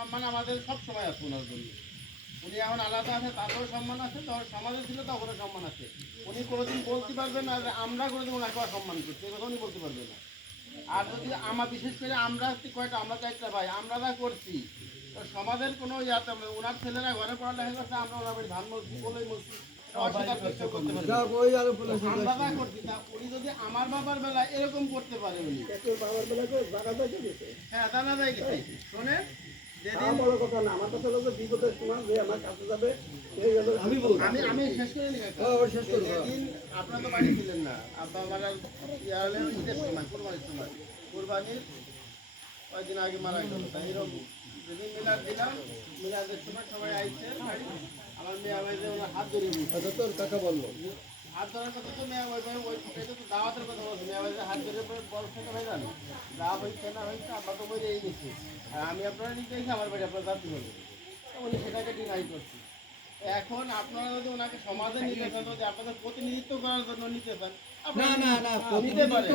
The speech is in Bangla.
সম্মান আমাদের সব সময় আছে ওনার জন্য। উনি এখন আলাদা আছে, তারও সম্মান আছে, তখন সমাজে ছিল তখনও সম্মান আছে। উনি কোনোদিন বলতে পারবেন না যে আমরা কোনোদিন ওনাকে অসম্মান করছি, এই কথা উনি বলতে পারবেন না। আর যদি আমার বিশেষ করে আমরা কয়টা, আমরা চারটা ভাই, আমরা যা করছি তো সমাজের কোনো ইয়াতে ওনার ছেলেরা ঘরে পড়ালেখা করছে, আমরা ওনার বাড়ি ধান মরছি, বলেই মরছি, অস্বীকার করতে করতে পারি না। আমরা যা করছি তা উনি যদি আমার বাবার বেলা এরকম করতে পারে, উনি হ্যাঁ জানা যায় গেছে। শোনেন, যেদিন আমি শেষ করে নিই কাকা। যেদিন আপনারা তো বাড়ি ছিলেন না, আব্বা আমার ইয়া হলে ঈদের সময়, কোরবানির সময়, কোরবানির কয়েকদিন আগে মারা গেল। তাই এরকম যেদিন মিলাদ দিলাম, মিলাদের সময় সবাই আইছে বাড়ি, আমার মেয়ে ভাই যে ওনার হাত ধরে দিয়েছে। তোর কাকা বললো হাত ধরার কথা তো মেয়ে ভাই ওই এটা তো দাওয়াতের কথা বলছে, মেয়ে ভাই যে হাত ধরে বলছে না ভাই জান যা হয়েছে না হয়েছে, আব্বা তো বই এই গেছে, আর আমি আপনারা নিতে এসে আমার বাড়ি আপনারা জানতে পারবেন, উনি সেটাকে ডিনাই করছি। এখন আপনারা যদি ওনাকে সমাজে নিতে চান, যদি আপনাদের প্রতিনিধিত্ব করার জন্য নিতে চান, আপনারা নিতে পারেন।